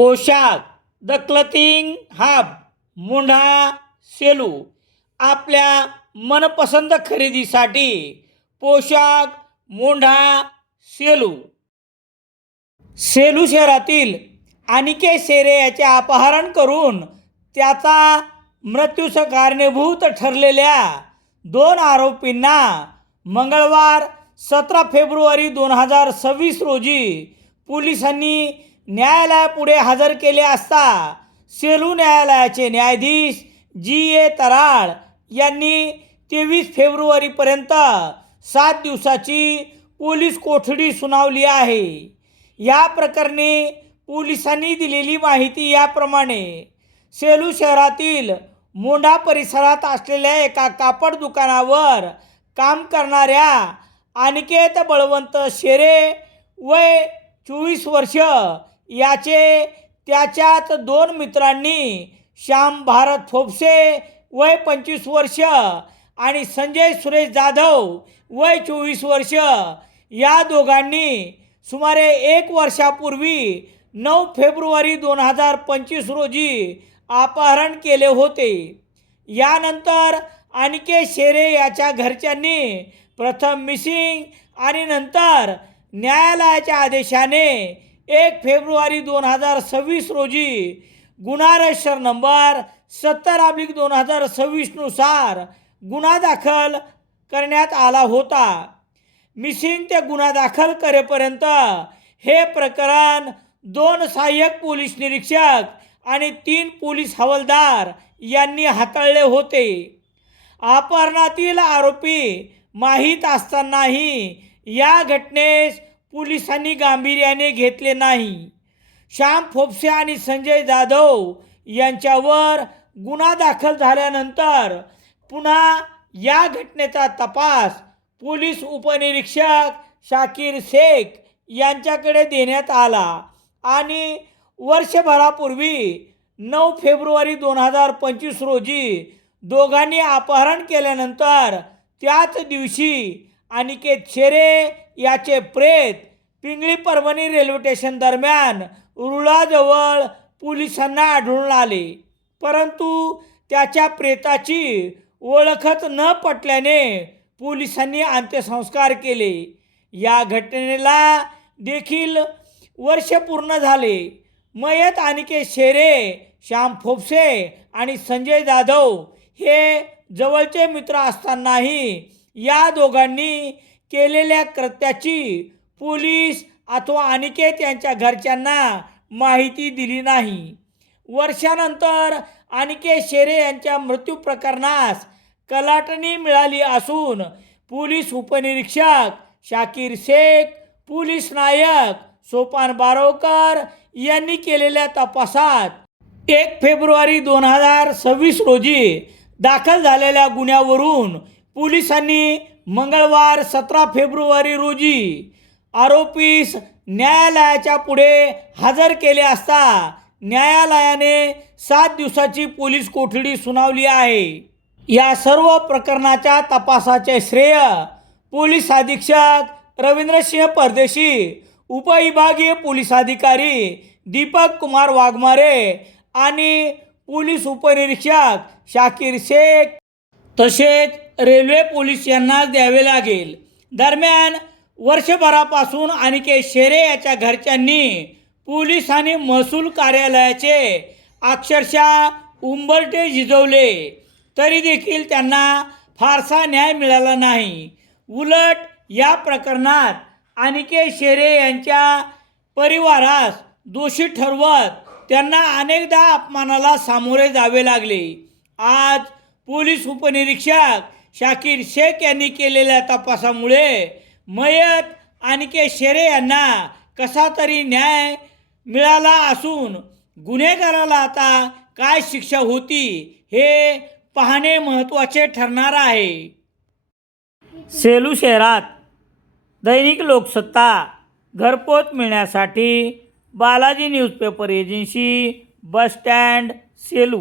पोशाख the clothing hub Mundha Selu. आपल्या मनपसंत खरेदीसाठी पोशाख मुंढा सेलू. सेलू शहरातील अनिके शेरे याचे अपहरण करून त्याचा मृत्यूस कारणीभूत ठरलेल्या दोन आरोपींना मंगळवार सतरा फेब्रुवारी दोन हजार सव्वीस रोजी पोलिसांनी न्यायालयापुढे हजर केले असता सेलू न्यायालयाचे न्यायाधीश जी ए तराळ यांनी तेवीस फेब्रुवारीपर्यंत सात दिवसाची पोलीस कोठडी सुनावली आहे. या प्रकरणी पोलिसांनी दिलेली माहिती याप्रमाणे सेलू शहरातील मोंढा परिसरात असलेल्या एका कापड दुकानावर काम करणाऱ्या अनिकेत बळवंत शेरे वय चोवीस वर्ष याचे त्याच्यात दोन मित्रांनी श्याम भारत फोपसे वय पंचवीस वर्ष आणि संजय सुरेश जाधव वय चोवीस वर्ष या दोघांनी सुमारे एक वर्षापूर्वी नऊ फेब्रुवारी दोन हजार पंचवीस रोजी अपहरण केले होते. यानंतर अनिकेत शेरे याच्या घरच्यांनी प्रथम मिसिंग आणि नंतर न्यायालयाच्या आदेशाने एक फेब्रुवारी दोन हजार सव्वीस रोजी गुन्हा रजिस्टर नंबर सत्तर अब्लिक दोन हजार सव्वीसनुसार गुन्हा दाखल करण्यात आला होता. मिसिंग ते गुन्हा दाखल करेपर्यंत हे प्रकरण दोन सहाय्यक पोलीस निरीक्षक आणि तीन पोलीस हवालदार यांनी हाताळले होते. अपहरणातील आरोपी माहीत असतानाही या घटनेस पोलिसांनी गांभीर्याने घेतले नाही. श्याम फोपसे आणि संजय जाधव यांच्यावर गुन्हा दाखल झाल्यानंतर पुन्हा या घटनेचा तपास पोलीस उपनिरीक्षक शाकीर शेख यांच्याकडे देण्यात आला आणि वर्षभरापूर्वी नऊ फेब्रुवारी दोन हजार पंचवीस रोजी दोघांनी अपहरण केल्यानंतर त्याच दिवशी अनिकेत शेरे याचे प्रेत पिंगळी परभणी रेल्वे स्टेशन दरम्यान रुळाजवळ पोलिसांना आढळून आले. परंतु त्याच्या प्रेताची ओळखच न पटल्याने पोलिसांनी अंत्यसंस्कार केले. या घटनेला देखील वर्ष पूर्ण झाले. मयत अनिकेत शेरे श्याम फोपसे आणि संजय जाधव हे जवळचे मित्र असतानाही या दोघांनी केलेल्या कृत्याची पोलीस अथवा अनिकेत यांच्या घरच्यांना माहिती दिली नाही. वर्षानंतर अनिकेत शेरे यांच्या मृत्यू प्रकरणास कलाटणी मिळाली असून पोलीस उपनिरीक्षक शाकीर शेख पोलीस नायक सोपान बारोकर यांनी केलेल्या तपासात एक फेब्रुवारी दोन हजार सव्वीस रोजी दाखल झालेल्या गुन्ह्यावरून पोलिसांनी मंगळवार सतरा फेब्रुवारी रोजी आरोपीस न्यायालयाच्या पुढे हजर केले असता न्यायालयाने सात दिवसाची पोलीस कोठडी सुनावली आहे. या सर्व प्रकरणाच्या तपासाचे श्रेय पोलीस अधीक्षक रवींद्रसिंह परदेशी उपविभागीय पोलीस अधिकारी दीपक कुमार वाघमारे आणि पोलीस उपनिरीक्षक शाकीर शेख तसेच रेल्वे पोलीस यांना द्यावे लागेल. दरम्यान वर्षभरापासून अनिकेत शेरे याच्या घरच्यांनी पोलीस आणि महसूल कार्यालयाचे अक्षरशः उंबरटे झिजवले. तरी देखील त्यांना फारसा न्याय मिळाला नाही. उलट या प्रकरणात अनिकेत शेरे यांच्या परिवारास दोषी ठरवत त्यांना अनेकदा अपमानाला सामोरे जावे लागले. आज पोलीस उपनिरीक्षक शाकीर शेख यांनी केलेल्या तपासामुळे मयत अनिकेत शेरे यांना कसा तरी न्याय मिळाला असून गुन्हेगाराला आता काय शिक्षा होती हे पाहणे महत्त्वाचे ठरणार आहे. सेलू शहरात दैनिक लोकसत्ता घरपोच मिळण्यासाठी Balaji newspaper agency bus stand Selu